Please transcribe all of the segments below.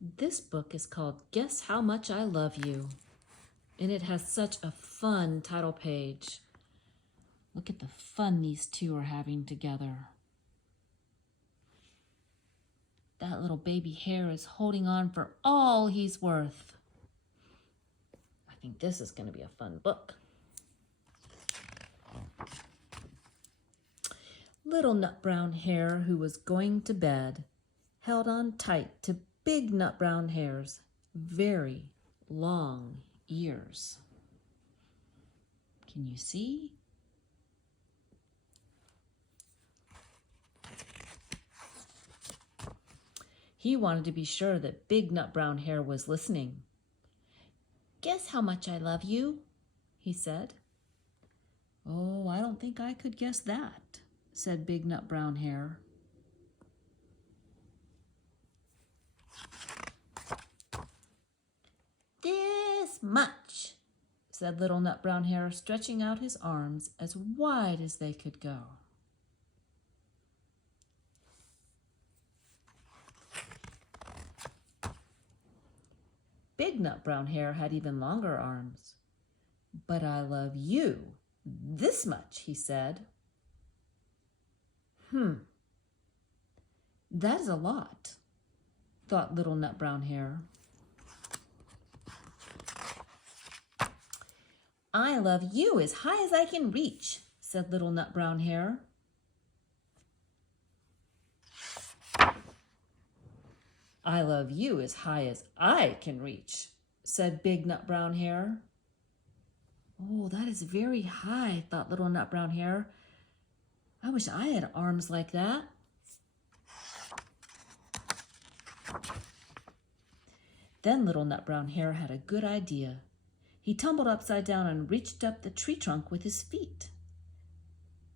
This book is called Guess How Much I Love You, and it has such a fun title page. Look at the fun these two are having together. That little baby hare is holding on for all he's worth. I think this is going to be a fun book. Little Nut Brown Hare, who was going to bed, held on tight to Big Nut Brown Hare's very long ears. Can you see? He wanted to be sure that Big Nut Brown Hare was listening. "Guess how much I love you," he said. "Oh, I don't think I could guess that," said Big Nut Brown Hare. "This much," said Little Nut Brown Hare, stretching out his arms as wide as they could go. Big Nut Brown Hare had even longer arms. "But I love you this much," he said. That is a lot, thought Little Nut Brown Hare. "I love you as high as I can reach," said Little Nut Brown Hare. "I love you as high as I can reach," said Big Nut Brown Hare. "Oh, that is very high," thought Little Nut Brown Hare. "I wish I had arms like that." Then Little Nut Brown Hare had a good idea. He tumbled upside down and reached up the tree trunk with his feet.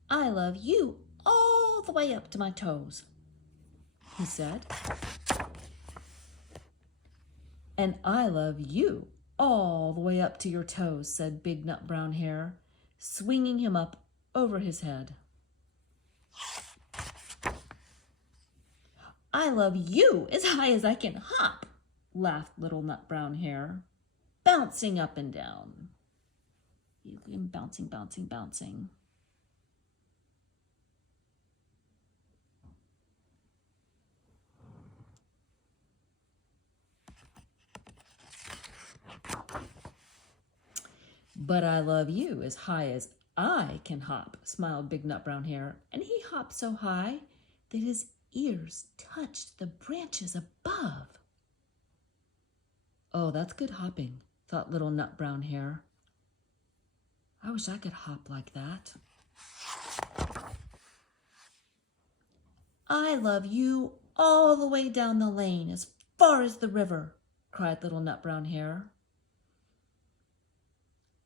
"I love you all the way up to my toes," he said. "And I love you all the way up to your toes," said Big Nut Brown Hare, swinging him up over his head. "I love you as high as I can hop," laughed Little Nut Brown Hare, bouncing up and down. Bouncing, bouncing, bouncing. "But I love you as high as I can hop," smiled Big Nut Brown Hare, and he hopped so high that his ears touched the branches above. "Oh, that's good hopping," thought Little Nut Brown Hare. "I wish I could hop like that." "I love you all the way down the lane as far as the river," cried Little Nut Brown Hare.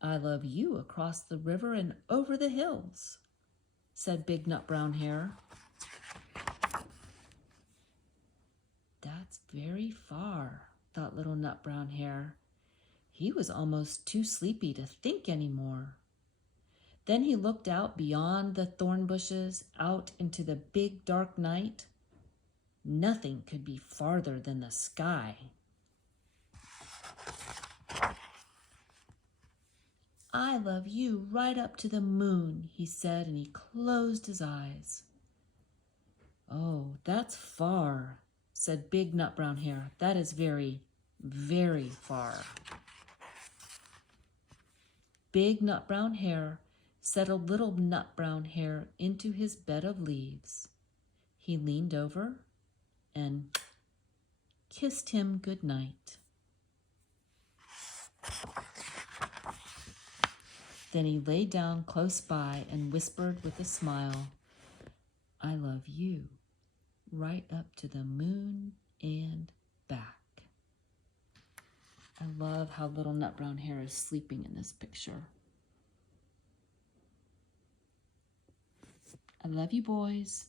"I love you across the river and over the hills," said Big Nut Brown Hare. "That's very far," thought Little Nut Brown Hare. He was almost too sleepy to think anymore. Then he looked out beyond the thorn bushes, out into the big dark night. Nothing could be farther than the sky. "I love you right up to the moon," he said, and he closed his eyes. "Oh, that's far," said Big Nut Brown Hare. "That is very, very far." Big Nut Brown Hare settled Little Nut Brown Hare into his bed of leaves. He leaned over and kissed him good night. Then he lay down close by and whispered with a smile, "I love you right up to the moon and back." I love how Little Nut Brown Hare is sleeping in this picture. I love you, boys.